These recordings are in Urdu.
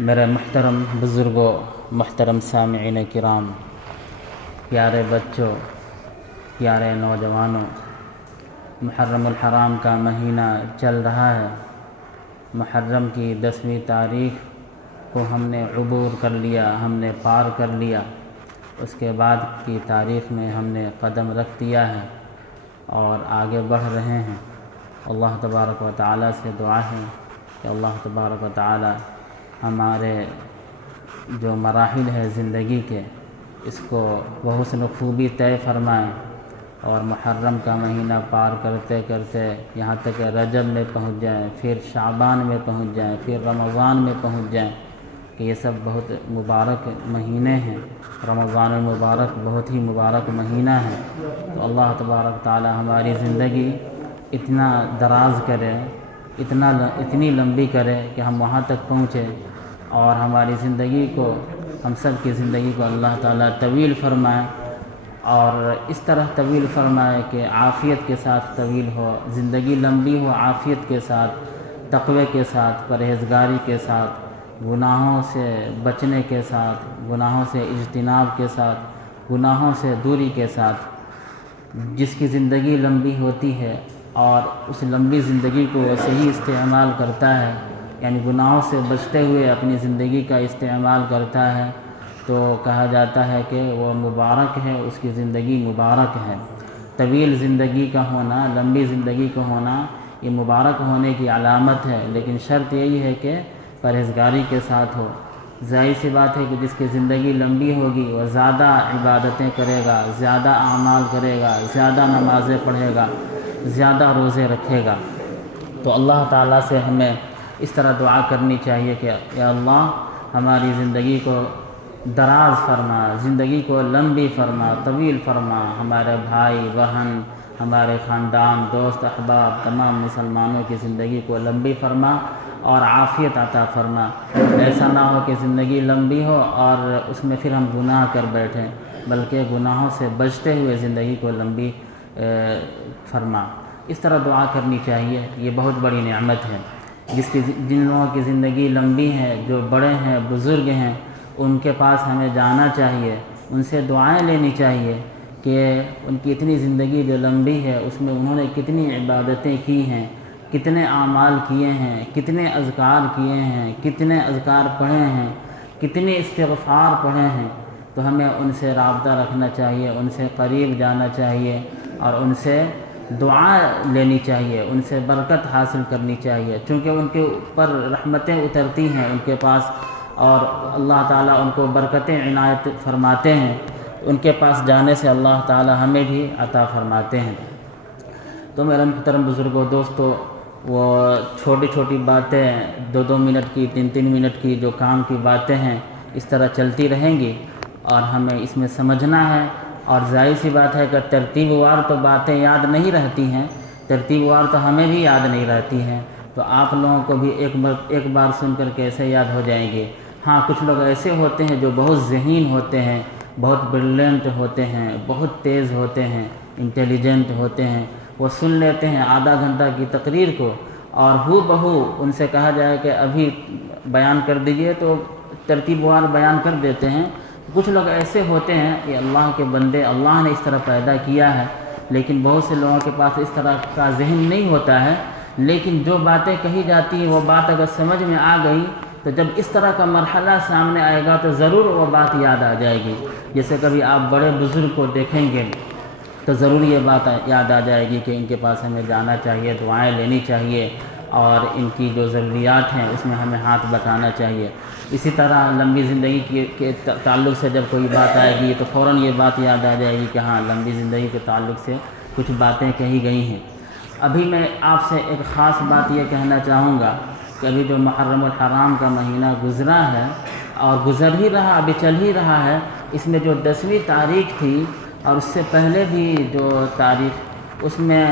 میرے محترم بزرگوں، محترم سامعین کرام، پیارے بچوں، پیارے نوجوانوں، محرم الحرام کا مہینہ چل رہا ہے۔ محرم کی 10ویں تاریخ کو ہم نے عبور کر لیا، ہم نے پار کر لیا۔ اس کے بعد کی تاریخ میں ہم نے قدم رکھ دیا ہے اور آگے بڑھ رہے ہیں۔ اللہ تبارک و تعالیٰ سے دعا ہے کہ اللہ تبارک و تعالیٰ ہمارے جو مراحل ہے زندگی کے، اس کو بحسن خوبی طے فرمائیں اور محرم کا مہینہ پار کرتے کرتے یہاں تک کہ رجب میں پہنچ جائیں، پھر شعبان میں پہنچ جائیں، پھر رمضان میں پہنچ جائیں کہ یہ سب بہت مبارک مہینے ہیں۔ رمضان المبارک بہت ہی مبارک مہینہ ہے، تو اللہ تبارک تعالیٰ ہماری زندگی اتنا دراز کرے، اتنی لمبی کرے کہ ہم وہاں تک پہنچے، اور ہماری زندگی کو، ہم سب کی زندگی کو اللہ تعالیٰ طویل فرمائے، اور اس طرح طویل فرمائے کہ عافیت کے ساتھ طویل ہو، زندگی لمبی ہو عافیت کے ساتھ، تقوی کے ساتھ، پرہیزگاری کے ساتھ، گناہوں سے بچنے کے ساتھ، گناہوں سے اجتناب کے ساتھ، گناہوں سے دوری کے ساتھ۔ جس کی زندگی لمبی ہوتی ہے اور اس لمبی زندگی کو صحیح استعمال کرتا ہے، یعنی گناہوں سے بچتے ہوئے اپنی زندگی کا استعمال کرتا ہے، تو کہا جاتا ہے کہ وہ مبارک ہے، اس کی زندگی مبارک ہے۔ طویل زندگی کا ہونا، لمبی زندگی کا ہونا، یہ مبارک ہونے کی علامت ہے، لیکن شرط یہی ہے کہ پرہیزگاری کے ساتھ ہو۔ ظاہر سی بات ہے کہ جس کی زندگی لمبی ہوگی وہ زیادہ عبادتیں کرے گا، زیادہ اعمال کرے گا، زیادہ نمازیں پڑھے گا، زیادہ روزے رکھے گا۔ تو اللہ تعالیٰ سے ہمیں اس طرح دعا کرنی چاہیے کہ یا اللہ ہماری زندگی کو دراز فرما، زندگی کو لمبی فرما، طویل فرما، ہمارے بھائی بہن، ہمارے خاندان، دوست احباب، تمام مسلمانوں کی زندگی کو لمبی فرما اور عافیت عطا فرما۔ ایسا نہ ہو کہ زندگی لمبی ہو اور اس میں پھر ہم گناہ کر بیٹھیں، بلکہ گناہوں سے بچتے ہوئے زندگی کو لمبی فرما۔ اس طرح دعا کرنی چاہیے، یہ بہت بڑی نعمت ہے۔ جن لوگوں کی زندگی لمبی ہے، جو بڑے ہیں، بزرگ ہیں، ان کے پاس ہمیں جانا چاہیے، ان سے دعائیں لینی چاہیے کہ ان کی اتنی زندگی جو لمبی ہے اس میں انہوں نے کتنی عبادتیں کی ہیں، کتنے اعمال کیے ہیں، کتنے اذکار کیے ہیں، کتنے اذکار پڑھے ہیں، کتنے استغفار پڑھے ہیں۔ تو ہمیں ان سے رابطہ رکھنا چاہیے، ان سے قریب جانا چاہیے اور ان سے دعا لینی چاہیے، ان سے برکت حاصل کرنی چاہیے، چونکہ ان کے اوپر رحمتیں اترتی ہیں ان کے پاس، اور اللہ تعالیٰ ان کو برکتیں عنایت فرماتے ہیں۔ ان کے پاس جانے سے اللہ تعالیٰ ہمیں بھی عطا فرماتے ہیں۔ تو میرے محترم بزرگوں، دوستو، وہ چھوٹی چھوٹی باتیں 2 منٹ کی، 3 منٹ کی جو کام کی باتیں ہیں، اس طرح چلتی رہیں گی اور ہمیں اس میں سمجھنا ہے۔ اور ظاہر سی بات ہے کہ ترتیب وار تو باتیں یاد نہیں رہتی ہیں، ترتیب وار تو ہمیں بھی یاد نہیں رہتی ہیں، تو آپ لوگوں کو بھی ایک بار سن کر کیسے یاد ہو جائیں گے۔ ہاں، کچھ لوگ ایسے ہوتے ہیں جو بہت ذہین ہوتے ہیں، بہت برلینٹ ہوتے ہیں، بہت تیز ہوتے ہیں، انٹیلیجنٹ ہوتے ہیں، وہ سن لیتے ہیں آدھا گھنٹہ کی تقریر کو، اور ہو بہو ان سے کہا جائے کہ ابھی بیان کر دیجئے تو ترتیب وار بیان کر دیتے ہیں۔ کچھ لوگ ایسے ہوتے ہیں کہ اللہ کے بندے، اللہ نے اس طرح پیدا کیا ہے، لیکن بہت سے لوگوں کے پاس اس طرح کا ذہن نہیں ہوتا ہے، لیکن جو باتیں کہی جاتی ہیں وہ بات اگر سمجھ میں آ گئی تو جب اس طرح کا مرحلہ سامنے آئے گا تو ضرور وہ بات یاد آ جائے گی۔ جیسے کبھی آپ بڑے بزرگ کو دیکھیں گے تو ضرور یہ بات یاد آ جائے گی کہ ان کے پاس ہمیں جانا چاہیے، دعائیں لینی چاہیے، اور ان کی جو ضروریات ہیں اس میں ہمیں ہاتھ بٹانا چاہیے۔ اسی طرح لمبی زندگی کے تعلق سے جب کوئی بات آئے گی تو فوراً یہ بات یاد آ جائے گی کہ ہاں، لمبی زندگی کے تعلق سے کچھ باتیں کہی گئی ہیں۔ ابھی میں آپ سے ایک خاص بات یہ کہنا چاہوں گا کہ ابھی جو محرم الحرام کا مہینہ گزرا ہے اور گزر ہی رہا، ابھی چل ہی رہا ہے، اس میں جو 10ویں تاریخ تھی اور اس سے پہلے بھی جو تاریخ، اس میں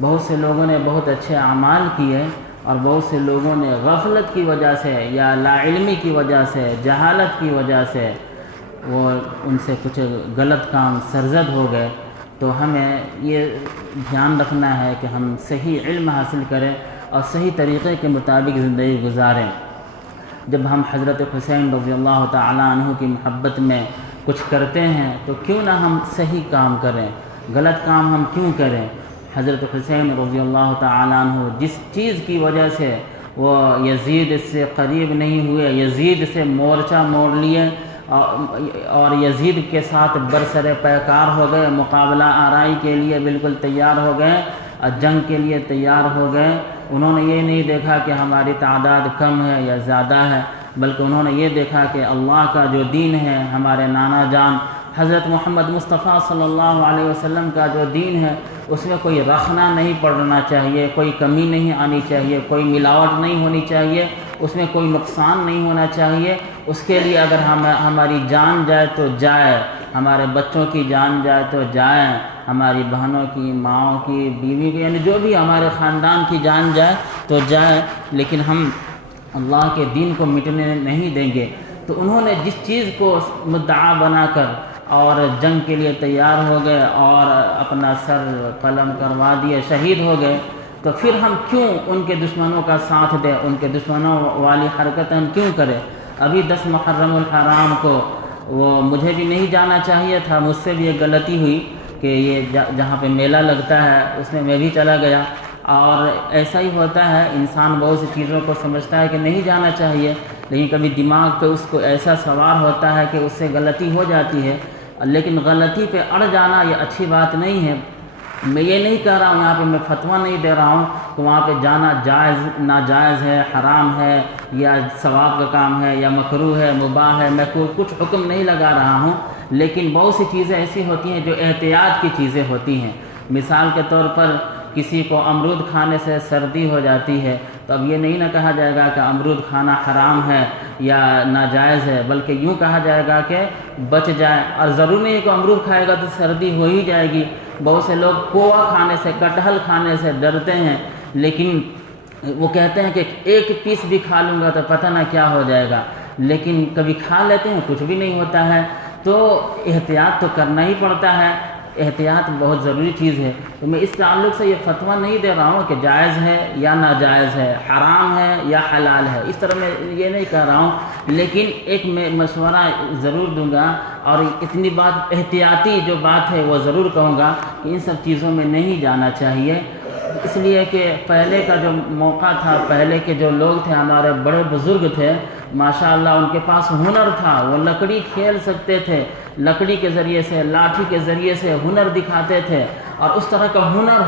بہت سے لوگوں نے بہت اچھے اعمال کیے، اور بہت سے لوگوں نے غفلت کی وجہ سے یا لا علمی کی وجہ سے، جہالت کی وجہ سے وہ ان سے کچھ غلط کام سرزد ہو گئے۔ تو ہمیں یہ دھیان رکھنا ہے کہ ہم صحیح علم حاصل کریں اور صحیح طریقے کے مطابق زندگی گزاریں۔ جب ہم حضرت حسین رضی اللہ تعالیٰ عنہ کی محبت میں کچھ کرتے ہیں تو کیوں نہ ہم صحیح کام کریں، غلط کام ہم کیوں کریں؟ حضرت حسین رضی اللہ تعالیٰ عنہ جس چیز کی وجہ سے وہ یزید سے قریب نہیں ہوئے، یزید سے مورچہ موڑ لیے اور یزید کے ساتھ برسر پیکار ہو گئے، مقابلہ آرائی کے لیے بالکل تیار ہو گئے، جنگ کے لیے تیار ہو گئے۔ انہوں نے یہ نہیں دیکھا کہ ہماری تعداد کم ہے یا زیادہ ہے، بلکہ انہوں نے یہ دیکھا کہ اللہ کا جو دین ہے، ہمارے نانا جان حضرت محمد مصطفیٰ صلی اللہ علیہ وسلم کا جو دین ہے، اس میں کوئی رخنا نہیں پڑنا چاہیے، کوئی کمی نہیں آنی چاہیے، کوئی ملاوٹ نہیں ہونی چاہیے، اس میں کوئی نقصان نہیں ہونا چاہیے۔ اس کے لیے اگر ہماری جان جائے تو جائے، ہمارے بچوں کی جان جائے تو جائے، ہماری بہنوں کی، ماؤں کی، بیوی کی، یعنی جو بھی ہمارے خاندان کی جان جائے تو جائے، لیکن ہم اللہ کے دین کو مٹنے نہیں دیں گے۔ تو انہوں نے جس چیز کو مدعا بنا کر اور جنگ کے لیے تیار ہو گئے اور اپنا سر قلم کروا دیے، شہید ہو گئے، تو پھر ہم کیوں ان کے دشمنوں کا ساتھ دیں، ان کے دشمنوں والی حرکتیں ہم کیوں کریں؟ ابھی 10 محرم الحرام کو وہ مجھے بھی نہیں جانا چاہیے تھا، مجھ سے بھی ایک غلطی ہوئی کہ یہ جہاں پہ میلہ لگتا ہے اس میں بھی چلا گیا، اور ایسا ہی ہوتا ہے، انسان بہت سی چیزوں کو سمجھتا ہے کہ نہیں جانا چاہیے، لیکن کبھی دماغ پہ اس کو ایسا سوار ہوتا ہے کہ اس سے غلطی ہو جاتی ہے، لیکن غلطی پہ اڑ جانا یہ اچھی بات نہیں ہے۔ میں یہ نہیں کہہ رہا ہوں، یہاں پہ میں فتویٰ نہیں دے رہا ہوں کہ وہاں پہ جانا جائز ناجائز ہے، حرام ہے یا ثواب کا کام ہے یا مکروہ ہے، مباح ہے، میں کچھ حکم نہیں لگا رہا ہوں، لیکن بہت سی چیزیں ایسی ہوتی ہیں جو احتیاط کی چیزیں ہوتی ہیں۔ مثال کے طور پر کسی کو امرود کھانے سے سردی ہو جاتی ہے، تو اب یہ نہیں نہ کہا جائے گا کہ امرود کھانا حرام ہے یا ناجائز ہے، بلکہ یوں کہا جائے گا کہ بچ جائے، اور ضرور نہیں ہے کہ امرود کھائے گا تو سردی ہو ہی جائے گی۔ بہت سے لوگ کووا کھانے سے، کٹہل کھانے سے ڈرتے ہیں، لیکن وہ کہتے ہیں کہ ایک پیس بھی کھا لوں گا تو پتہ نہ کیا ہو جائے گا، لیکن کبھی کھا لیتے ہیں کچھ بھی نہیں ہوتا ہے۔ تو احتیاط تو کرنا ہی پڑتا ہے، احتیاط بہت ضروری چیز ہے۔ تو میں اس تعلق سے یہ فتویٰ نہیں دے رہا ہوں کہ جائز ہے یا ناجائز ہے، حرام ہے یا حلال ہے، اس طرح میں یہ نہیں کہہ رہا ہوں، لیکن ایک میں مشورہ ضرور دوں گا، اور اتنی بات احتیاطی جو بات ہے وہ ضرور کہوں گا کہ ان سب چیزوں میں نہیں جانا چاہیے، اس لیے کہ پہلے کا جو موقع تھا، پہلے کے جو لوگ تھے، ہمارے بڑے بزرگ تھے، ماشاءاللہ ان کے پاس ہنر تھا، وہ لکڑی کھیل سکتے تھے، لکڑی کے ذریعے سے، لاٹھی کے ذریعے سے ہنر دکھاتے تھے، اور اس طرح کا ہنر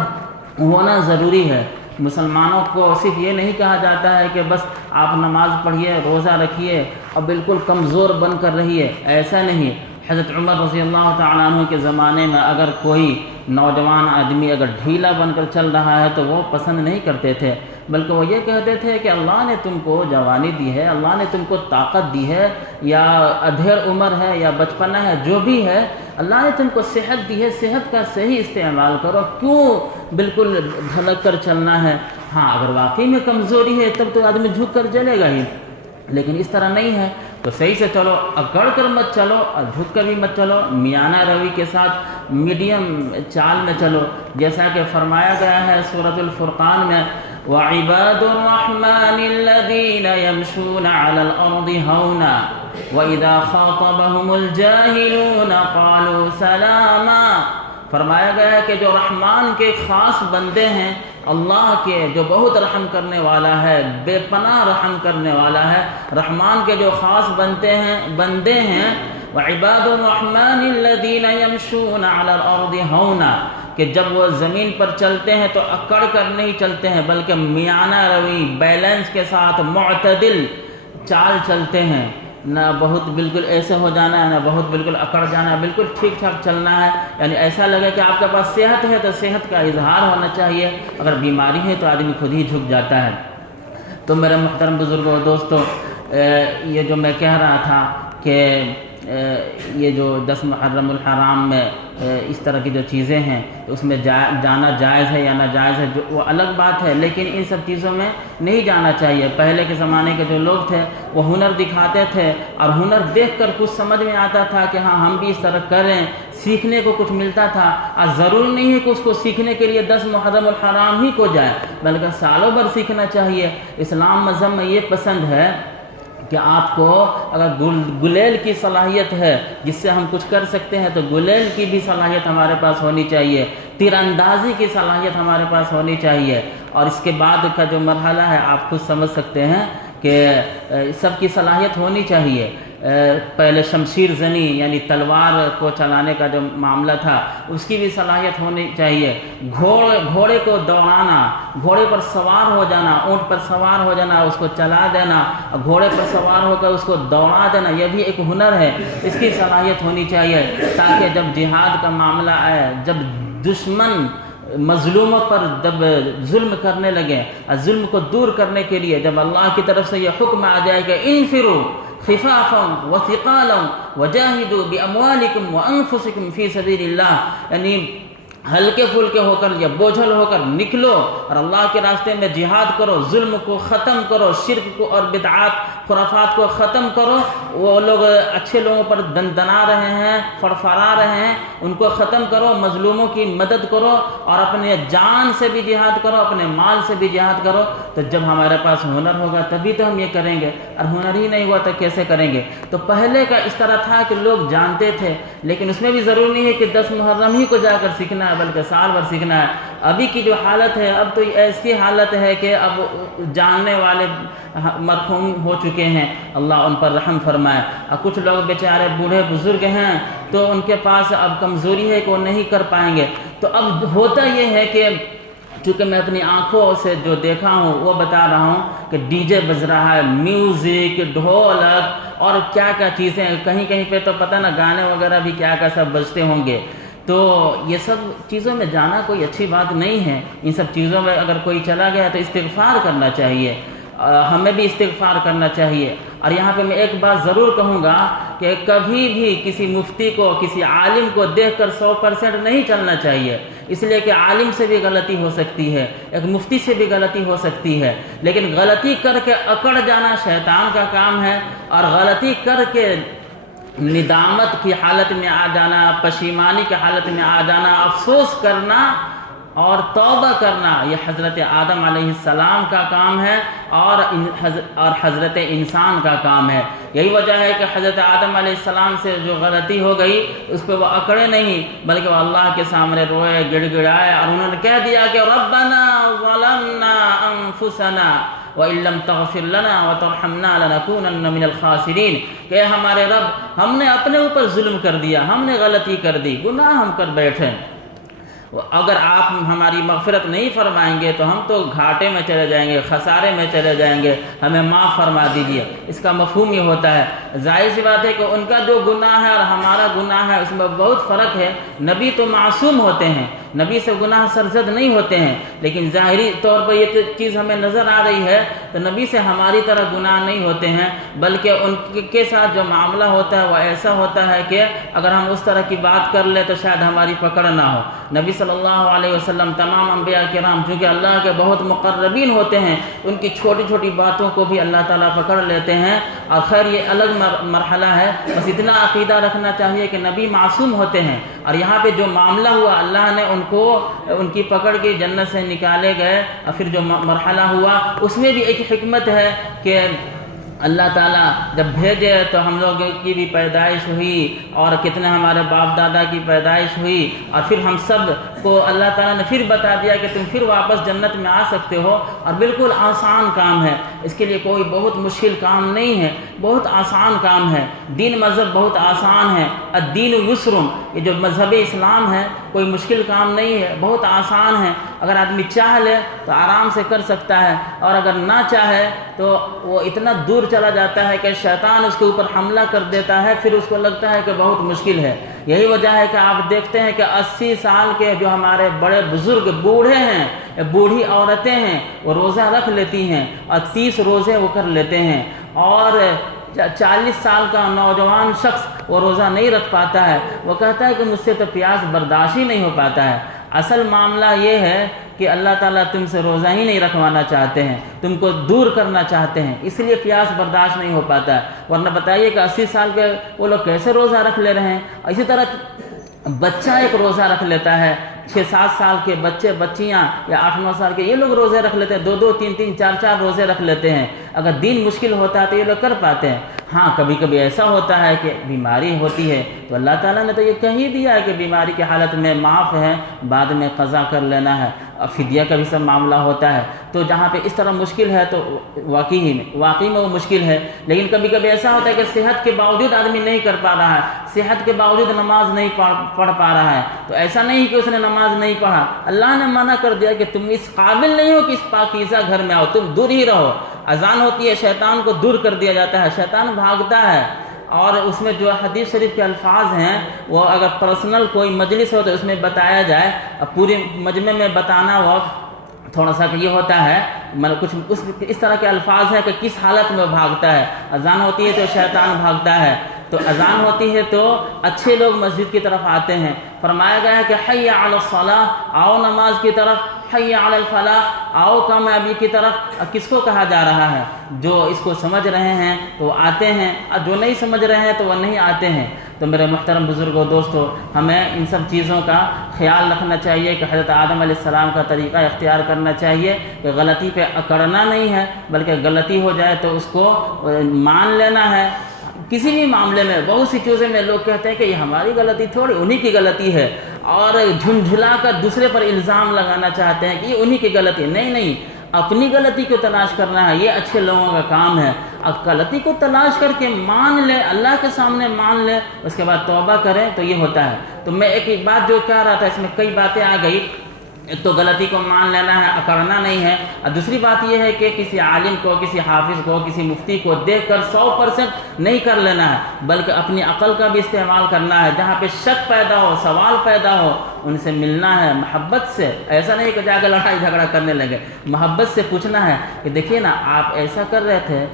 ہونا ضروری ہے۔ مسلمانوں کو صرف یہ نہیں کہا جاتا ہے کہ بس آپ نماز پڑھیے، روزہ رکھیے اور بالکل کمزور بن کر رہیے، ایسا نہیں۔ حضرت عمر رضی اللہ تعالیٰ عنہ کے زمانے میں اگر کوئی نوجوان آدمی اگر ڈھیلا بن کر چل رہا ہے تو وہ پسند نہیں کرتے تھے، بلکہ وہ یہ کہتے تھے کہ اللہ نے تم کو جوانی دی ہے، اللہ نے تم کو طاقت دی ہے، یا ادھیڑ عمر ہے یا بچپنا ہے، جو بھی ہے، اللہ نے تم کو صحت دی ہے، صحت کا صحیح استعمال کرو، کیوں بالکل دھڑک کر چلنا ہے؟ ہاں اگر واقعی میں کمزوری ہے تب تو آدمی جھک کر چلے گا ہی، لیکن اس طرح نہیں ہے، تو صحیح سے چلو، اکڑ کر مت چلو اور جھک کر بھی مت چلو، میانہ روی کے ساتھ میڈیم چال میں چلو، جیسا کہ فرمایا گیا ہے سورۃ الفرقان میں، وَعِبَادُ الرَّحْمَنِ الَّذِينَ يَمْشُونَ عَلَى الْأَرْضِ هَوْنًا وَإِذَا خَاطَبَهُمُ الْجَاهِلُونَ قَالُوا سَلَامًا۔ فرمایا گیا ہے کہ جو رحمان کے خاص بندے ہیں، اللہ کے جو بہت رحم کرنے والا ہے، بے پناہ رحم کرنے والا ہے، رحمان کے جو خاص بندے ہیں، وَعِبَادُ الرَّحْمَنِ الَّذِينَ يَمْشُونَ عَلَى الْأَرْضِ هَوْنًا، کہ جب وہ زمین پر چلتے ہیں تو اکڑ کر نہیں چلتے ہیں، بلکہ میانہ روی، بیلنس کے ساتھ معتدل چال چلتے ہیں، نہ بہت بالکل ایسے ہو جانا ہے، نہ بہت بالکل اکڑ جانا ہے، بالکل ٹھیک ٹھاک چلنا ہے، یعنی ایسا لگے کہ آپ کے پاس صحت ہے تو صحت کا اظہار ہونا چاہیے، اگر بیماری ہے تو آدمی خود ہی جھک جاتا ہے۔ تو میرے محترم بزرگوں دوستوں، یہ جو میں کہہ رہا تھا کہ یہ جو 10 محرم الحرام میں اس طرح کی جو چیزیں ہیں اس میں جانا جائز ہے یا ناجائز ہے، وہ الگ بات ہے، لیکن ان سب چیزوں میں نہیں جانا چاہیے۔ پہلے کے زمانے کے جو لوگ تھے وہ ہنر دکھاتے تھے، اور ہنر دیکھ کر کچھ سمجھ میں آتا تھا کہ ہاں ہم بھی اس طرح کریں، سیکھنے کو کچھ ملتا تھا، اور ضروری نہیں ہے کہ اس کو سیکھنے کے لیے 10 محرم الحرام ہی کو جائے، بلکہ سالوں بھر سیکھنا چاہیے۔ اسلام مذہب میں یہ پسند ہے کہ آپ کو اگر گلیل کی صلاحیت ہے جس سے ہم کچھ کر سکتے ہیں تو گلیل کی بھی صلاحیت ہمارے پاس ہونی چاہیے، تیر اندازی کی صلاحیت ہمارے پاس ہونی چاہیے، اور اس کے بعد کا جو مرحلہ ہے آپ خود سمجھ سکتے ہیں کہ سب کی صلاحیت ہونی چاہیے۔ پہلے شمشیر زنی یعنی تلوار کو چلانے کا جو معاملہ تھا اس کی بھی صلاحیت ہونی چاہیے، گھوڑے کو دوڑانا، گھوڑے پر سوار ہو جانا، اونٹ پر سوار ہو جانا، اس کو چلا دینا، گھوڑے پر سوار ہو کر اس کو دوڑا دینا، یہ بھی ایک ہنر ہے، اس کی صلاحیت ہونی چاہیے، تاکہ جب جہاد کا معاملہ آئے، جب دشمن مظلوموں پر جب ظلم کرنے لگے، ظلم کو دور کرنے کے لیے جب اللہ کی طرف سے یہ حکم آ جائے کہ انفروا خفافا وثقالا وجاہدوا باموالکم وانفسکم فی سبیل اللہ، یعنی ہلکے پھلکے ہو کر یا بوجھل ہو کر نکلو اور اللہ کے راستے میں جہاد کرو، ظلم کو ختم کرو، شرک کو اور بدعات خرافات کو ختم کرو۔ وہ لوگ اچھے لوگوں پر دندنا رہے ہیں، فڑفڑا رہے ہیں، ان کو ختم کرو، مظلوموں کی مدد کرو، اور اپنے جان سے بھی جہاد کرو، اپنے مال سے بھی جہاد کرو۔ تو جب ہمارے پاس ہنر ہوگا تبھی تو ہم یہ کریں گے، اور ہنر ہی نہیں ہوا تو کیسے کریں گے؟ تو پہلے کا اس طرح تھا کہ لوگ جانتے تھے، لیکن اس میں بھی ضروری نہیں ہے کہ 10 محرم ہی کو جا کر سیکھنا ہے، بلکہ سال بھر سیکھنا ہے۔ ابھی کی جو حالت ہے، اب تو ایسی حالت ہے کہ اب جاننے والے مرحوم ہو چکے ہیں، اللہ ان پر رحم فرمائے، اور کچھ لوگ بیچارے بوڑھے بزرگ ہیں تو ان کے پاس اب کمزوری ہے کہ وہ نہیں کر پائیں گے۔ تو اب ہوتا یہ ہے کہ چونکہ میں اپنی آنکھوں سے جو دیکھا ہوں وہ بتا رہا ہوں کہ ڈی جے بج رہا ہے، میوزک، ڈھولک اور کیا کیا چیزیں، کہیں کہیں پہ تو پتہ نہ گانے وغیرہ بھی کیا کیا سب بجتے ہوں گے۔ تو یہ سب چیزوں میں جانا کوئی اچھی بات نہیں ہے۔ ان سب چیزوں میں اگر کوئی چلا گیا تو استغفار کرنا چاہیے، ہمیں بھی استغفار کرنا چاہیے۔ اور یہاں پہ میں ایک بات ضرور کہوں گا کہ کبھی بھی کسی مفتی کو، کسی عالم کو دیکھ کر 100% نہیں چلنا چاہیے، اس لیے کہ عالم سے بھی غلطی ہو سکتی ہے، ایک مفتی سے بھی غلطی ہو سکتی ہے، لیکن غلطی کر کے اکڑ جانا شیطان کا کام ہے، اور غلطی کر کے ندامت کی حالت میں آ جانا، پشیمانی کی حالت میں آ جانا، افسوس کرنا اور توبہ کرنا، یہ حضرت آدم علیہ السلام کا کام ہے اور حضرت انسان کا کام ہے۔ یہی وجہ ہے کہ حضرت آدم علیہ السلام سے جو غلطی ہو گئی اس پہ وہ اکڑے نہیں، بلکہ وہ اللہ کے سامنے روئے، گڑ گڑائے، اور انہوں نے کہہ دیا کہ ربنا ظلمنا انفسنا وَإِن لَّمْ تَغْفِرْ لَنَا وَتَرْحَمْنَا لَنَكُونَنَّ مِنَ الْخَاسِرِينَ، کہ ہمارے رب ہم نے اپنے اوپر ظلم کر دیا، ہم نے غلطی کر دی، گناہ ہم کر بیٹھے، اگر آپ ہماری مغفرت نہیں فرمائیں گے تو ہم تو گھاٹے میں چلے جائیں گے، خسارے میں چلے جائیں گے، ہمیں معاف فرما دیجیے۔ اس کا مفہوم یہ ہوتا ہے، ظاہر سی بات ہے کہ ان کا جو گناہ ہے اور ہمارا گناہ ہے اس میں بہت فرق ہے۔ نبی تو معصوم ہوتے ہیں، نبی سے گناہ سرزد نہیں ہوتے ہیں، لیکن ظاہری طور پر یہ چیز ہمیں نظر آ رہی ہے تو نبی سے ہماری طرح گناہ نہیں ہوتے ہیں، بلکہ ان کے ساتھ جو معاملہ ہوتا ہے وہ ایسا ہوتا ہے کہ اگر ہم اس طرح کی بات کر لیں تو شاید ہماری پکڑ نہ ہو۔ نبی صلی اللہ علیہ وسلم تمام انبیاء کرام چونکہ اللہ کے بہت مقربین ہوتے ہیں، ان کی چھوٹی چھوٹی باتوں کو بھی اللہ تعالیٰ پکڑ لیتے ہیں، اور خیر یہ الگ مرحلہ ہے، بس اتنا عقیدہ رکھنا چاہیے کہ نبی معصوم ہوتے ہیں، اور یہاں پہ جو معاملہ ہوا اللہ نے ان کی پکڑ کے جنت سے نکالے گئے، اور پھر جو مرحلہ ہوا اس میں بھی ایک حکمت ہے کہ اللہ تعالیٰ جب بھیجے تو ہم لوگوں کی بھی پیدائش ہوئی، اور کتنے ہمارے باپ دادا کی پیدائش ہوئی، اور پھر ہم سب کو اللہ تعالیٰ نے پھر بتا دیا کہ تم پھر واپس جنت میں آ سکتے ہو، اور بالکل آسان کام ہے، اس کے لیے کوئی بہت مشکل کام نہیں ہے، بہت آسان کام ہے۔ دین مذہب بہت آسان ہے، الدین یسر، یہ جو مذہب اسلام ہے کوئی مشکل کام نہیں ہے، بہت آسان ہے، اگر آدمی چاہ لے تو آرام سے کر سکتا ہے، اور اگر نہ چاہے تو وہ اتنا دور چلا جاتا ہے کہ شیطان اس کے اوپر حملہ کر دیتا ہے، پھر اس کو لگتا ہے کہ بہت مشکل ہے۔ یہی وجہ ہے کہ آپ دیکھتے ہیں کہ 80 سال کے جو ہمارے بڑے بزرگ بوڑھے ہیں، بوڑھی عورتیں ہیں، وہ روزہ رکھ لیتی ہیں، اور 30 روزے وہ کر لیتے ہیں، اور 40 سال کا نوجوان شخص وہ روزہ نہیں رکھ پاتا ہے، وہ کہتا ہے کہ مجھ سے تو پیاس برداشت ہی نہیں ہو پاتا ہے۔ اصل معاملہ یہ ہے کہ اللہ تعالیٰ تم سے روزہ ہی نہیں رکھوانا چاہتے ہیں، تم کو دور کرنا چاہتے ہیں، اس لیے پیاس برداشت نہیں ہو پاتا ہے، ورنہ بتائیے کہ 80 سال کے وہ لوگ کیسے روزہ رکھ لے رہے ہیں۔ اسی طرح بچہ ایک روزہ رکھ لیتا ہے 6-7 سال کے بچے بچیاں یا 8-9 سال کے یہ لوگ روزے رکھ لیتے ہیں، 2-2 3-3 4-4 روزے رکھ لیتے ہیں۔ اگر دین مشکل ہوتا ہے تو یہ لوگ کر پاتے ہیں۔ ہاں کبھی کبھی ایسا ہوتا ہے کہ بیماری ہوتی ہے تو اللہ تعالیٰ نے تو یہ کہہ ہی دیا ہے کہ بیماری کی حالت میں معاف ہے، بعد میں قضا کر لینا ہے، فدیہ کا بھی سب معاملہ ہوتا ہے۔ تو جہاں پہ اس طرح مشکل ہے تو واقعی میں وہ مشکل ہے۔ لیکن کبھی کبھی ایسا ہوتا ہے کہ صحت کے باوجود آدمی نہیں کر پا رہا ہے، صحت کے باوجود نماز نہیں پڑھ پا رہا ہے، تو ایسا نہیں کہ اس نے نماز نہیں پڑھا، اللہ نے منع کر دیا کہ تم اس قابل نہیں ہو کہ اس پاکیزہ گھر میں آؤ، تم دور ہی رہو۔ اذان ہوتی ہے، شیطان کو دور کر دیا جاتا ہے، شیطان بھاگتا ہے۔ اور اس میں جو حدیث شریف کے الفاظ ہیں وہ اگر پرسنل کوئی مجلس ہو تو اس میں بتایا جائے، اب پورے مجمع میں بتانا وہ تھوڑا سا کہ یہ ہوتا ہے، مطلب کچھ اس طرح کے الفاظ ہیں کہ کس حالت میں بھاگتا ہے۔ اذان ہوتی ہے تو شیطان بھاگتا ہے، تو اذان ہوتی ہے تو اچھے لوگ مسجد کی طرف آتے ہیں۔ فرمایا گیا ہے کہ حی علی الصلاۃ، آؤ نماز کی طرف، حی علی الفلاح، آؤ کامیابی کی طرف۔ کس کو کہا جا رہا ہے؟ جو اس کو سمجھ رہے ہیں تو وہ آتے ہیں، اور جو نہیں سمجھ رہے ہیں تو وہ نہیں آتے ہیں۔ تو میرے محترم بزرگوں دوستو، ہمیں ان سب چیزوں کا خیال رکھنا چاہیے کہ حضرت آدم علیہ السلام کا طریقہ اختیار کرنا چاہیے کہ غلطی پہ اکڑنا نہیں ہے، بلکہ غلطی ہو جائے تو اس کو مان لینا ہے۔ کسی بھی معاملے میں بہت سی چیزیں میں لوگ کہتے ہیں کہ یہ ہماری غلطی تھوڑی، انہی کی غلطی ہے، اور جھنجھلا کر دوسرے پر الزام لگانا چاہتے ہیں کہ یہ انہی کی غلطی۔ نہیں، اپنی غلطی کو تلاش کرنا ہے، یہ اچھے لوگوں کا کام ہے۔ اب غلطی کو تلاش کر کے مان لے، اللہ کے سامنے مان لے، اس کے بعد توبہ کریں تو یہ ہوتا ہے۔ تو میں ایک بات جو کہہ رہا تھا، اس میں کئی باتیں آ گئی۔ ایک تو غلطی کو مان لینا ہے، اکڑنا نہیں ہے، اور دوسری بات یہ ہے کہ کسی عالم کو، کسی حافظ کو، کسی مفتی کو دیکھ کر 100% نہیں کر لینا ہے، بلکہ اپنی عقل کا بھی استعمال کرنا ہے۔ جہاں پہ شک پیدا ہو، سوال پیدا ہو، ان سے ملنا ہے محبت سے۔ ایسا نہیں کہ جا کے لڑائی جھگڑا کرنے لگے، محبت سے پوچھنا ہے کہ دیکھیے نا آپ ایسا کر رہے تھے،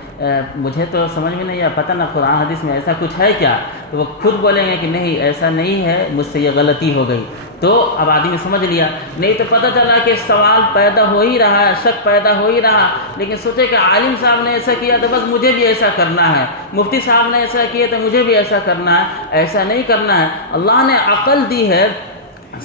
مجھے تو سمجھ میں نہیں آیا، پتہ نہ قرآن حدیث میں ایسا کچھ ہے کیا؟ تو وہ خود بولیں گے کہ نہیں ایسا نہیں ہے، مجھ سے یہ غلطی ہو گئی۔ تو اب آدمی سمجھ لیا، نہیں تو پتہ چلا کہ سوال پیدا ہو ہی رہا ہے، شک پیدا ہو ہی رہا، لیکن سوچے کہ عالم صاحب نے ایسا کیا تو بس مجھے بھی ایسا کرنا ہے، مفتی صاحب نے ایسا کیا تو مجھے بھی ایسا کرنا ہے۔ ایسا نہیں کرنا ہے۔ اللہ نے عقل دی ہے،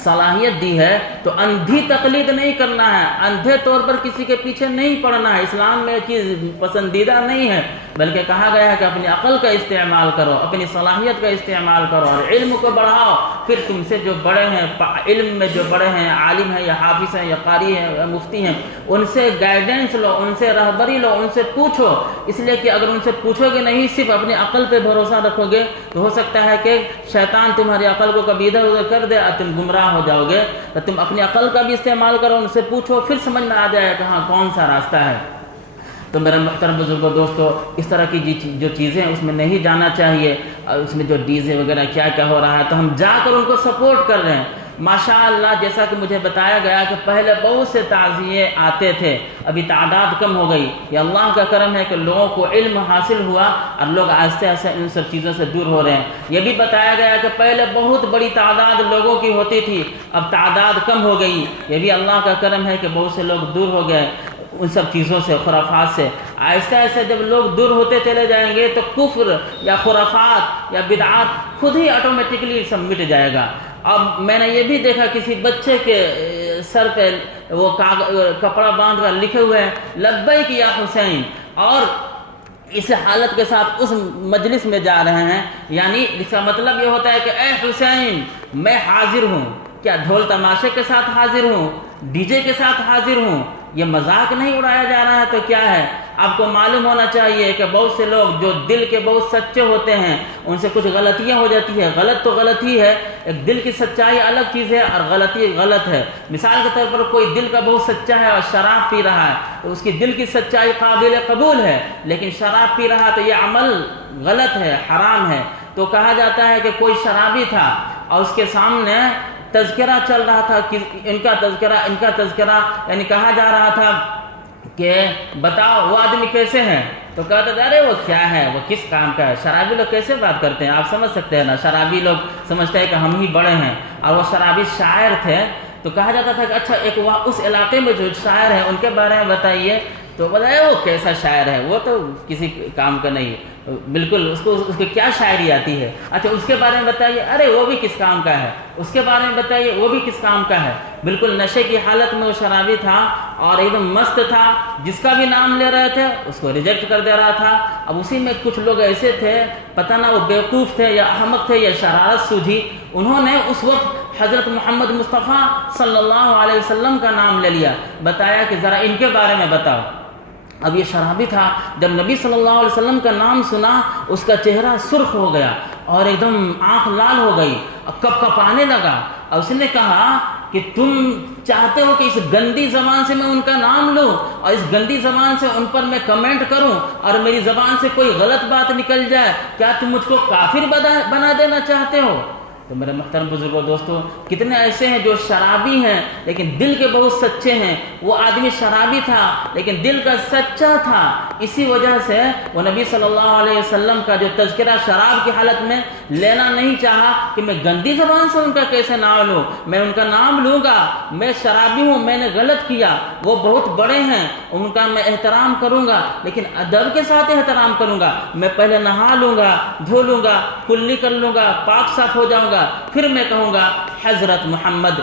صلاحیت دی ہے، تو اندھی تقلید نہیں کرنا ہے، اندھے طور پر کسی کے پیچھے نہیں پڑنا ہے۔ اسلام میں چیز پسندیدہ نہیں ہے، بلکہ کہا گیا ہے کہ اپنی عقل کا استعمال کرو، اپنی صلاحیت کا استعمال کرو، اور علم کو بڑھاؤ۔ پھر تم سے جو بڑے ہیں، علم میں جو بڑے ہیں، عالم ہیں یا حافظ ہیں یا قاری ہیں یا مفتی ہیں، ان سے گائیڈنس لو، ان سے رہبری لو، ان سے پوچھو۔ اس لیے کہ اگر ان سے پوچھو گے نہیں، صرف اپنی عقل پہ بھروسہ رکھو گے تو ہو سکتا ہے کہ شیطان تمہاری عقل کو کبھی ادھر ادھر کر دے اور تم گمراہ ہو جاؤ گے۔ تو تم اپنی عقل کا بھی استعمال کرو، ان سے پوچھو، پھر سمجھ میں آ جائے کہ ہاں کون سا راستہ ہے۔ تو میرے محترم بزرگوں دوستو، اس طرح کی جو چیزیں اس میں نہیں جانا چاہیے، اس میں جو ڈی جے وغیرہ کیا کیا ہو رہا ہے، تو ہم جا کر ان کو سپورٹ کر رہے ہیں۔ ماشاءاللہ جیسا کہ مجھے بتایا گیا کہ پہلے بہت سے تعزیے آتے تھے، ابھی تعداد کم ہو گئی۔ یہ اللہ کا کرم ہے کہ لوگوں کو علم حاصل ہوا اور لوگ آہستہ آہستہ ان سب چیزوں سے دور ہو رہے ہیں۔ یہ بھی بتایا گیا کہ پہلے بہت بڑی تعداد لوگوں کی ہوتی تھی، اب تعداد کم ہو گئی۔ یہ بھی اللہ کا کرم ہے کہ بہت سے لوگ دور ہو گئے ان سب چیزوں سے، خرافات سے۔ آہستہ آہستہ جب لوگ دور ہوتے چلے جائیں گے تو کفر یا خرافات یا بدعات خود ہی آٹومیٹکلی سب مٹ جائے گا۔ اب میں نے یہ بھی دیکھا کسی بچے کے سر پہ وہ کپڑا باندھ کر لکھے ہوئے ہیں لبیک یا حسین، اور اس حالت کے ساتھ اس مجلس میں جا رہے ہیں، یعنی اس کا مطلب یہ ہوتا ہے کہ اے حسین میں حاضر ہوں۔ کیا ڈھول تماشے کے ساتھ حاضر ہوں، ڈی جے کے ساتھ حاضر ہوں؟ یہ مذاق نہیں اڑایا جا رہا ہے تو کیا ہے؟ آپ کو معلوم ہونا چاہیے کہ بہت سے لوگ جو دل کے بہت سچے ہوتے ہیں ان سے کچھ غلطیاں ہو جاتی ہے۔ غلط تو غلط ہی ہے، ایک دل کی سچائی الگ چیز ہے اور غلطی غلط ہے۔ مثال کے طور پر کوئی دل کا بہت سچا ہے اور شراب پی رہا ہے تو اس کی دل کی سچائی قابل قبول ہے، لیکن شراب پی رہا تو یہ عمل غلط ہے، حرام ہے۔ تو کہا جاتا ہے کہ کوئی شرابی تھا اور اس کے سامنے تذکرہ چل رہا تھا، ان کا تذکرہ یعنی کہا جا رہا تھا کہ بتاؤ وہ آدمی کیسے ہیں؟ تو کہتا تھا ارے وہ کیا ہے، وہ کس کام کا ہے؟ شرابی لوگ کیسے بات کرتے ہیں، آپ سمجھ سکتے ہیں نا، شرابی لوگ سمجھتے ہیں کہ ہم ہی بڑے ہیں، اور وہ شرابی شاعر تھے۔ تو کہا جاتا تھا کہ اچھا ایک اس علاقے میں جو شاعر ہیں ان کے بارے میں بتائیے تو بتایا وہ کیسا شاعر ہے، وہ تو کسی کام کا نہیں ہے، بالکل اس کو کیا شاعری آتی ہے، اچھا اس کے بارے میں بتائیے، ارے وہ بھی کس کام کا ہے، اس کے بارے میں بتائیے وہ بھی کس کام کا ہے۔ بالکل نشے کی حالت میں وہ شرابی تھا اور ایک دم مست تھا، جس کا بھی نام لے رہے تھے اس کو ریجیکٹ کر دے رہا تھا۔ اب اسی میں کچھ لوگ ایسے تھے، پتہ نہ وہ بیوقوف تھے یا احمق تھے یا شرارت سوجھی، انہوں نے اس وقت حضرت محمد مصطفیٰ صلی اللہ علیہ وسلم کا نام لے لیا، بتایا کہ ذرا ان کے بارے میں بتاؤ۔ اب یہ شرابی تھا، جب نبی صلی اللہ علیہ وسلم کا نام سنا اس کا چہرہ سرخ ہو گیا اور ایک دم آنکھ لال ہو گئی، کپ کپانے لگا، اور اس نے کہا کہ تم چاہتے ہو کہ اس گندی زبان سے میں ان کا نام لوں اور اس گندی زبان سے ان پر میں کمنٹ کروں اور میری زبان سے کوئی غلط بات نکل جائے، کیا تم مجھ کو کافر بنا دینا چاہتے ہو؟ تو میرے محترم بزرگوں دوستوں، کتنے ایسے ہیں جو شرابی ہیں لیکن دل کے بہت سچے ہیں۔ وہ آدمی شرابی تھا لیکن دل کا سچا تھا، اسی وجہ سے وہ نبی صلی اللہ علیہ وسلم کا جو تذکرہ شراب کی حالت میں لینا نہیں چاہا کہ میں گندی زبان سے ان کا کیسے نام لوں، میں ان کا نام لوں گا، میں شرابی ہوں، میں نے غلط کیا، وہ بہت بڑے ہیں، ان کا میں احترام کروں گا لیکن ادب کے ساتھ احترام کروں گا، میں پہلے نہا لوں گا، دھو لوں گا، کلی کر لوں گا، پاک صاف ہو جاؤں گا، پھر میں کہوں گا حضرت محمد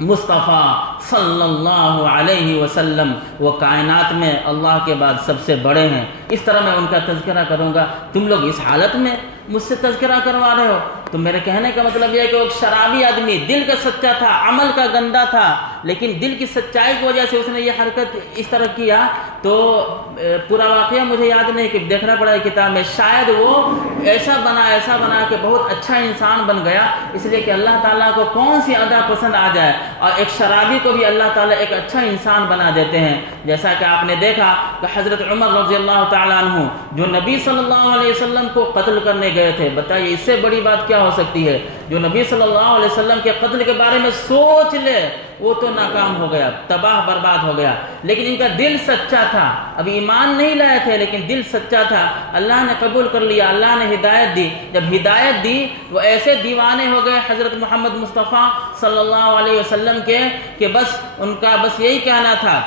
مصطفیٰ صلی اللہ علیہ وسلم وہ کائنات میں اللہ کے بعد سب سے بڑے ہیں، اس طرح میں ان کا تذکرہ کروں گا۔ تم لوگ اس حالت میں مجھ سے تذکرہ کروا رہے ہو؟ تو میرے کہنے کا مطلب یہ ہے کہ وہ شرابی آدمی دل کا سچا تھا، عمل کا گندا تھا، لیکن دل کی سچائی کی وجہ سے اس نے یہ حرکت اس طرح کیا۔ تو پورا واقعہ مجھے یاد نہیں کہ دیکھنا پڑا ہے کتاب میں، شاید وہ ایسا بنا کہ بہت اچھا انسان بن گیا، اس لیے کہ اللہ تعالیٰ کو کون سی ادا پسند آ جائے اور ایک شرابی کو بھی اللہ تعالیٰ ایک اچھا انسان بنا دیتے ہیں۔ جیسا کہ آپ نے دیکھا کہ حضرت عمر رضی اللہ تعالیٰ عنہ جو نبی صلی اللہ علیہ وسلم کو قتل کرنے گئے تھے، بتائیے اس سے بڑی بات کیا ہو سکتی ہے؟ جو نبی صلی اللہ علیہ وسلم کے قتل کے بارے میں سوچ لے وہ تو ناکام ہو گیا، تباہ برباد ہو گیا، لیکن ان کا دل سچا تھا، ابھی ایمان نہیں لائے تھے لیکن دل سچا تھا، اللہ نے قبول کر لیا، اللہ نے ہدایت دی۔ جب ہدایت دی وہ ایسے دیوانے ہو گئے حضرت محمد مصطفیٰ صلی اللہ علیہ وسلم کے کہ بس ان کا بس یہی کہنا تھا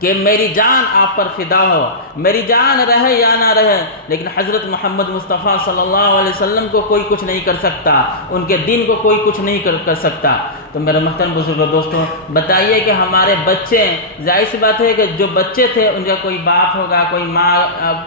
کہ میری جان آپ پر فدا ہو، میری جان رہے یا نہ رہے، لیکن حضرت محمد مصطفیٰ صلی اللہ علیہ وسلم کو کوئی کچھ نہیں کر سکتا، ان کے دین کو کوئی کچھ نہیں کر سکتا۔ تو میرے محترم بزرگوں دوستوں، بتائیے کہ ہمارے بچے، ظاہر سی بات ہے کہ جو بچے تھے ان کا کوئی باپ ہوگا، کوئی ماں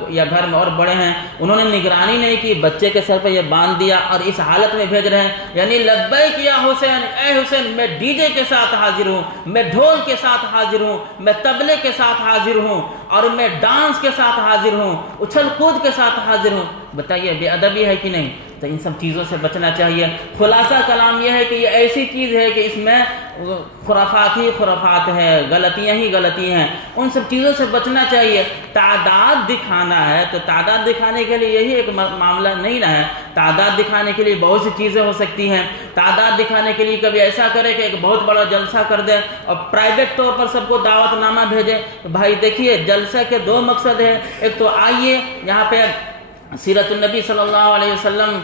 یا گھر میں اور بڑے ہیں، انہوں نے نگرانی نہیں کی، بچے کے سر پہ یہ باندھ دیا اور اس حالت میں بھیج رہے ہیں، یعنی لبیک یا حسین، اے حسین میں ڈی جے کے ساتھ حاضر ہوں، میں ڈھول کے ساتھ حاضر ہوں، میں طبلے کے ساتھ حاضر ہوں اور میں ڈانس کے ساتھ حاضر ہوں، اچھل کود کے ساتھ حاضر ہوں۔ بتائیے بے ادبی ہے کہ نہیں؟ تو ان سب چیزوں سے بچنا چاہیے۔ خلاصہ کلام یہ ہے کہ یہ ایسی چیز ہے کہ اس میں خرافات ہی خرافات ہے، غلطیاں ہی غلطی ہیں، ان سب چیزوں سے بچنا چاہیے۔ تعداد دکھانا ہے تو تعداد دکھانے کے لیے یہی ایک معاملہ نہیں نہ ہے، تعداد دکھانے کے لیے بہت سی چیزیں ہو سکتی ہیں۔ تعداد دکھانے کے لیے کبھی ایسا کرے کہ ایک بہت بڑا جلسہ کر دے اور پرائیویٹ طور پر سب کو دعوت نامہ بھیجے۔ تو بھائی دیکھیے جلسے کے دو مقصد ہیں، ایک تو آئیے یہاں پہ سیرت النبی صلی اللہ علیہ وسلم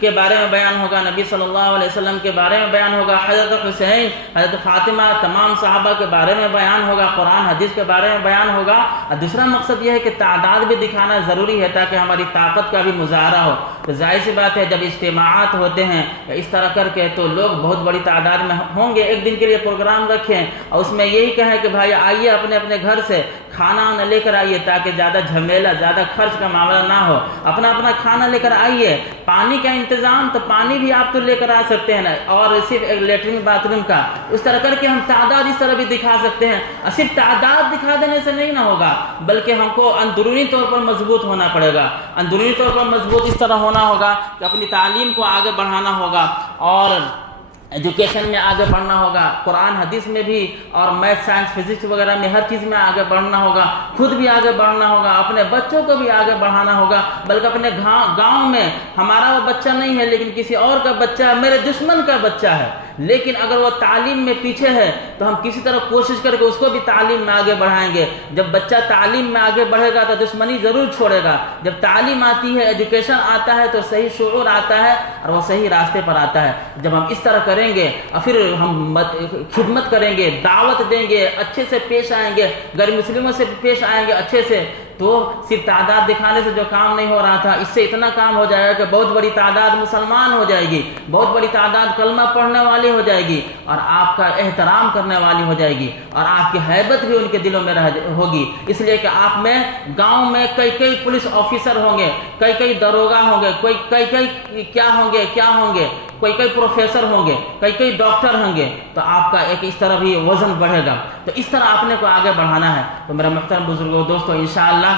کے بارے میں بیان ہوگا، نبی صلی اللہ علیہ وسلم کے بارے میں بیان ہوگا، حضرت حسین، حضرت فاطمہ، تمام صحابہ کے بارے میں بیان ہوگا، قرآن حدیث کے بارے میں بیان ہوگا۔ اور دوسرا مقصد یہ ہے کہ تعداد بھی دکھانا ضروری ہے تاکہ ہماری طاقت کا بھی مظاہرہ ہو۔ تو ظاہر سی بات ہے جب اجتماعات ہوتے ہیں اس طرح کر کے تو لوگ بہت بڑی تعداد میں ہوں گے، ایک دن کے لیے پروگرام رکھیں اور اس میں یہی کہیں کہ بھائی آئیے اپنے اپنے گھر سے کھانا نہ لے کر آئیے تاکہ زیادہ جھمیلا، زیادہ خرچ کا معاملہ نہ ہو، اپنا اپنا کھانا لے کر آئیے۔ پانی کا انتظام تو پانی بھی آپ تو لے کر آ سکتے ہیں نا، اور صرف ایک لیٹرین باتھ روم کا، اس طرح کر کے ہم تعداد اس طرح بھی دکھا سکتے ہیں۔ صرف تعداد دکھا دینے سے نہیں نہ ہوگا بلکہ ہم کو اندرونی طور پر مضبوط ہونا پڑے گا، اندرونی طور پر مضبوط اس طرح ہونا ہوگا کہ اپنی تعلیم کو آگے بڑھانا ہوگا اور ایجوکیشن میں آگے بڑھنا ہوگا، قرآن حدیث میں بھی اور میتھ سائنس فزکس وغیرہ میں ہر چیز میں آگے بڑھنا ہوگا، خود بھی آگے بڑھنا ہوگا، اپنے بچوں کو بھی آگے بڑھانا ہوگا، بلکہ اپنے گاؤں میں ہمارا وہ بچہ نہیں ہے لیکن کسی اور کا بچہ ہے، میرے دشمن کا بچہ ہے، لیکن اگر وہ تعلیم میں پیچھے ہے تو ہم کسی طرح کوشش کر کے اس کو بھی تعلیم میں آگے بڑھائیں گے. جب بچہ تعلیم میں آگے بڑھے گا تو دشمنی ضرور چھوڑے گا. جب تعلیم آتی ہے، ایجوکیشن آتا ہے، تو صحیح شعور آتا ہے اور وہ صحیح راستے پر آتا ہے. جب ہم اس طرح کریں گے اور پھر ہم خدمت کریں گے، دعوت دیں گے، اچھے سے پیش آئیں گے، غیر مسلموں سے پیش آئیں گے اچھے سے، تو صرف تعداد دکھانے سے جو کام نہیں ہو رہا تھا، اس سے اتنا کام ہو جائے گا کہ بہت بڑی تعداد مسلمان ہو جائے گی، بہت بڑی تعداد کلمہ پڑھنے والی ہو جائے گی، اور آپ کا احترام کرنے والی ہو جائے گی، اور آپ کی ہیبت بھی ان کے دلوں میں ہوگی. اس لیے کہ آپ میں گاؤں میں کئی پولیس آفیسر ہوں گے، کئی داروغہ ہوں گے، کئی کیا ہوں گے، کئی پروفیسر ہوں گے، کئی ڈاکٹر ہوں گے، تو آپ کا ایک اس طرح بھی وزن بڑھے گا. تو اس طرح اپنے کو آگے بڑھانا ہے. تو میرا محترم بزرگوں دوستوں، انشاءاللہ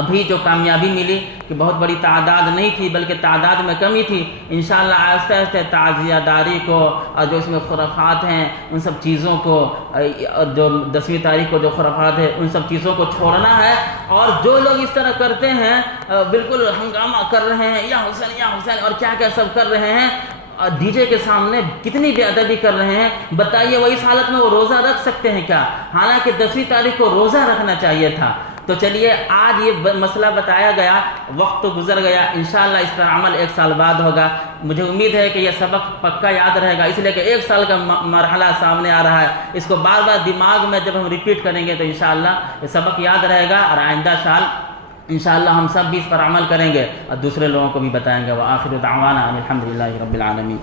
ابھی جو کامیابی ملی کہ بہت بڑی تعداد نہیں تھی بلکہ تعداد میں کمی تھی، انشاءاللہ آہستہ آہستہ تعزیہ داری کو اور جو اس میں خرافات ہیں ان سب چیزوں کو، جو 10ویں تاریخ کو جو خرافات ہے ان سب چیزوں کو چھوڑنا ہے. اور جو لوگ اس طرح کرتے ہیں، بالکل ہنگامہ کر رہے ہیں، یا حسین اور کیا کیا سب کر رہے ہیں، ڈی جے کے سامنے کتنی بے ادبی کر رہے ہیں، بتائیے وہ اس حالت میں وہ روزہ رکھ سکتے ہیں کیا؟ حالانکہ 10ویں تاریخ کو روزہ رکھنا چاہیے تھا. تو چلیے آج یہ مسئلہ بتایا گیا، وقت تو گزر گیا، انشاءاللہ اس پر عمل 1 سال بعد ہوگا. مجھے امید ہے کہ یہ سبق پکا یاد رہے گا، اس لیے کہ 1 سال کا مرحلہ سامنے آ رہا ہے. اس کو بار بار دماغ میں جب ہم ریپیٹ کریں گے تو انشاءاللہ یہ سبق یاد رہے گا، اور آئندہ سال انشاءاللہ ہم سب بھی اس پر عمل کریں گے اور دوسرے لوگوں کو بھی بتائیں گے. وآخر دعوانا الحمدللہ رب العالمین.